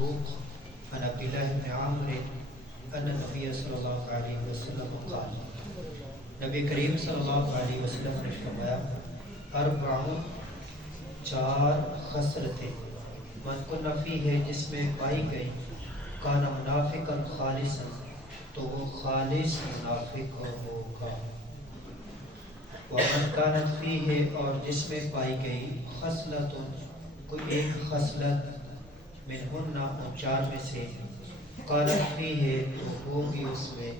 مسروق عن عبد الله بن عامر ان النبي صلی اللہ علیہ وسلم قال، نبی کریم صلی اللہ علیہ وسلم نے فرمایا، اربع، چار خصلتیں، من کن فیہ، جس میں پائی گئی، کان منافقا خالصا، تو وہ خالص منافق ہوگا، ومن کانت فیہ، اور جس میں پائی گئی، خصلت، کوئی ایک خصلت، منہن، ان چار میں سے، کانت فیہ، تو ہوگی اس میں،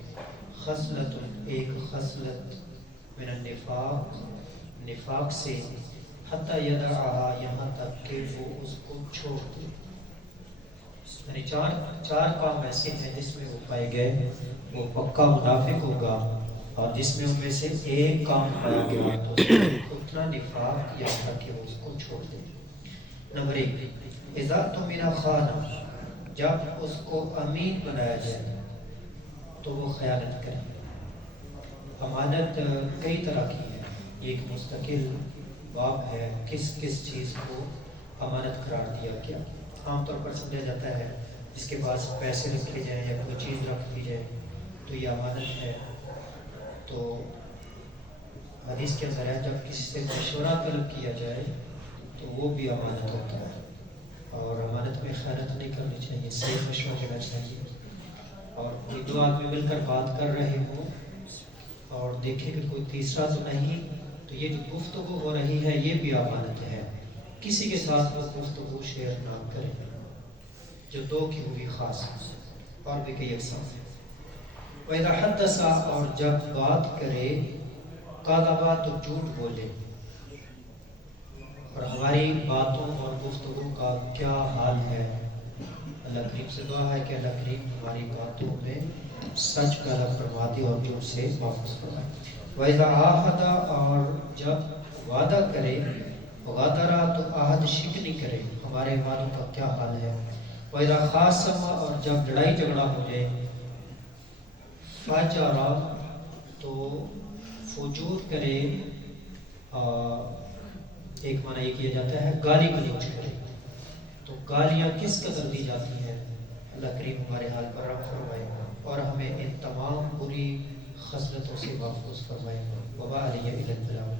خصلت، ایک خصلت، من النفاق، نفاق سے، حتی یدعہا، یہاں تک کہ وہ اس کو چھوڑ دے، یعنی چار کام ایسے ہیں جس میں وہ پائے گئے وہ پکا منافق ہوگا، اور جس میں ان میں سے ایک کام پایا گیا تو اس میں اتنا نفاق یہاں تک کہ وہ اس کو چھوڑ دے۔ نمبر 1، اذا اؤتمن خان، جب اس کو امین بنایا جائے تو وہ خیانت کرے۔ امانت کئی طرح کی ہے، یہ ایک مستقل باب ہے، کس کس چیز کو امانت قرار دیا گیا۔ عام طور پر سمجھا جاتا ہے جس کے پاس پیسے رکھے جائیں یا کوئی چیز رکھ دی جائے تو یہ امانت ہے۔ تو حدیث کے اندر ہے جب کسی سے مشورہ طلب کیا جائے تو وہ بھی امانت ہوتا ہے، اور امانت میں خیانت نہیں کرنی چاہیے، صحیح مشورہ دینا چاہیے، اور کوئی دو آدمی مل کر بات کر رہے ہوں اور دیکھیں کہ کوئی تیسرا تو نہیں، تو یہ جو گفتگو ہو رہی ہے یہ بھی امانت ہے، کسی کے ساتھ وہ گفتگو شیئر نہ کریں، جو دو کی ہوئی خاص، اور بھی کئی اقسام ہیں۔ وَإِذَا حَدَّثَ، اور جب بات کرے، کَذَبَ، تو جھوٹ بولے، اور ہماری باتوں اور گفتگو کا کیا حال ہے؟ اللہ کریم سے دعا ہے کہ اللہ کریم ہماری باتوں میں سچ پیدا فرما دے اور جھوٹ سے محفوظ فرمائے۔ وَإِذَا عَاهَدَ، اور جب وعدہ کرے، غدرا، تو عہد شکنی کرے، ہمارے وعدوں کا کیا حال ہے۔ وَإِذَا خَاصَمَ، اور جب لڑائی جھگڑا ہو جائے، فَجَرَ، تو فجور کرے، ایک معنی یہ کیا جاتا ہے گالی گلوچ کرے، تو گالیاں کس قدر دی جاتی ہیں، اللہ کریم ہمارے حال پر رحم فرمائے اور ہمیں ان تمام بری خصلتوں سے محفوظ فرمائے۔ وَبَعَلِيَ إِلَى الْبَلَاغِ